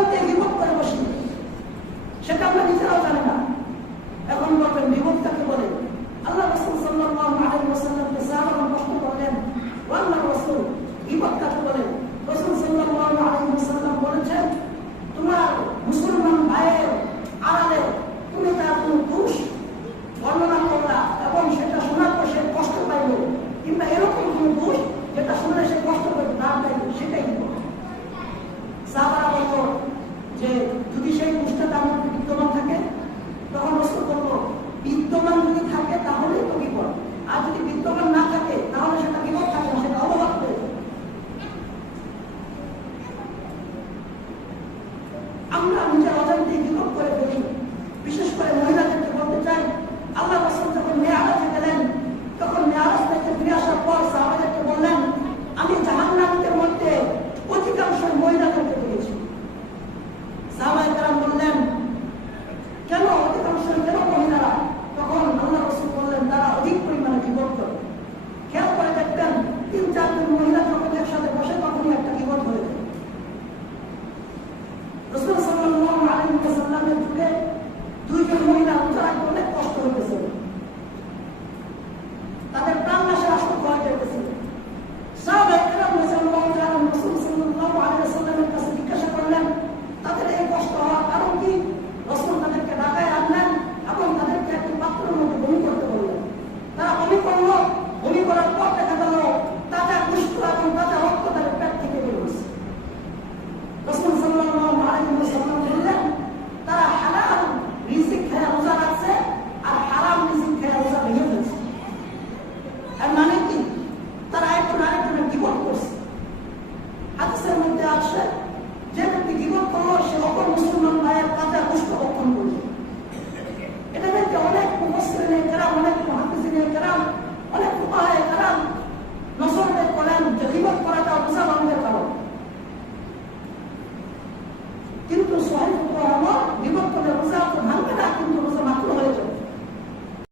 অজান্তে বিপদ করে বসি, সেটা আমরা নিজেরাও জানি না। এখন বলবেন বিপদ কাকে বলে? আল্লাহ রাসূল সাল্লাল্লাহু আলাইহি ওয়াসাল্লামকে সাহাবাগণ প্রশ্ন করলেন, ও আল্লাহর রাসূল, বিপদ কাকে বলে? রাসূল সাল্লাল্লাহু আলাইহি ওয়াসাল্লাম বলেছেন, তোমার মুসলমান ভাইয়ের আড়ালে তুমি তার কোনো দোষ বর্ণনা করলা এবং সেটা শোনার পর সে কষ্ট পাইল, কিংবা এরকম কোনো দোষ যেটা শুনে সে কষ্ট পাইল না পাইল, সেটাই বিপদ। সাহাবারা বলল যে যদি সেই দোষটা আমার বিদ্যমান থাকে, তখন রাসূল বলল বিদ্যমান যদি থাকে তাহলেই তো বিপদ, আর যদি বিদ্যমান না থাকে তাহলে সেটা বিপদ থাকে না, সেটা অবভাব হয়ে যায়। আমরা নিজের অজান্তে বিপদ করে ফেলি। বিশেষ করে মহিলাদেরকে বলতে চাই, আল্লাহ রাসূল যখন মেরাজে গেলেন, তখন মেরাজ থেকে ফিরে আসার পর সাহাবাদেরকে বললেন, আমি জাহান্নামীদের মধ্যে অধিকাংশ মহিলাদেরকে পেয়েছি। সাহাবায়ে কেরাম বললেন, কেন অধিকাংশ, কেন মহিলারা? তখন আল্লাহ রাসূল বললেন, তারা অধিক পরিমাণে বিপদ করে। খেয়াল করে দেখবেন ৩-৪ জন মহিলা যখন একসাথে বসে তখনই একটা বিপদ হয়ে যায়। রাসূল সাল্লাল্লাহু আলাইহি ওয়াসাল্লামের যুগে 2 জন মহিলা উচ্চারণ করলে কষ্ট হইতেছে, তাদের প্রাণ নাশের আশঙ্কা হয়ে যেতেছিল। সাহাবায়ে কেরাম রাদিয়াল্লাহু তাআলা রাসূল সাল্লাল্লাহু আলাইহি ওয়াসাল্লামের কাছে জিজ্ঞাসা করলেন, তাদের এই কষ্ট হওয়ার কারণ কি? রাসূল তাদেরকে ঢাকায় আনলেন এবং তাদেরকে একটি পাত্রের মধ্যে বমি করতে বললেন। তারা বমি করলো, বমি করার পর দেখা গেল তাজা গোশত এবং তাজা রক্ত তাদের পেট থেকে বের হয়েছে। রাসূল সাল্লাল্লাহু আলাইহি ওয়াসাল্লাম বললেন, তারা হালাল রিজিক খেয়ে রোজা রাখছে আর হারাম রিজিক খেয়ে রোজা ভেঙে ফেলছে। আর মানে কি? তারা একজন আরেকজনের বিপদ করছে। হাদিসের মধ্যে আসছে, যে ব্যক্তি বিপদ করলো সে অপর মুসলমান ভাইয়ের তাজা গোশত ভক্ষণ করল। এটা দেখতে অনেক মুফাসসিরিনে কেরাম, অনেক মুহাদ্দিসিনে কেরাম, অনেক ফুকাহায়ে কেরাম নজর বের করেন যে বিপদ করাটা রোজা ভঙ্গের কারণ। কিন্তু সহিহ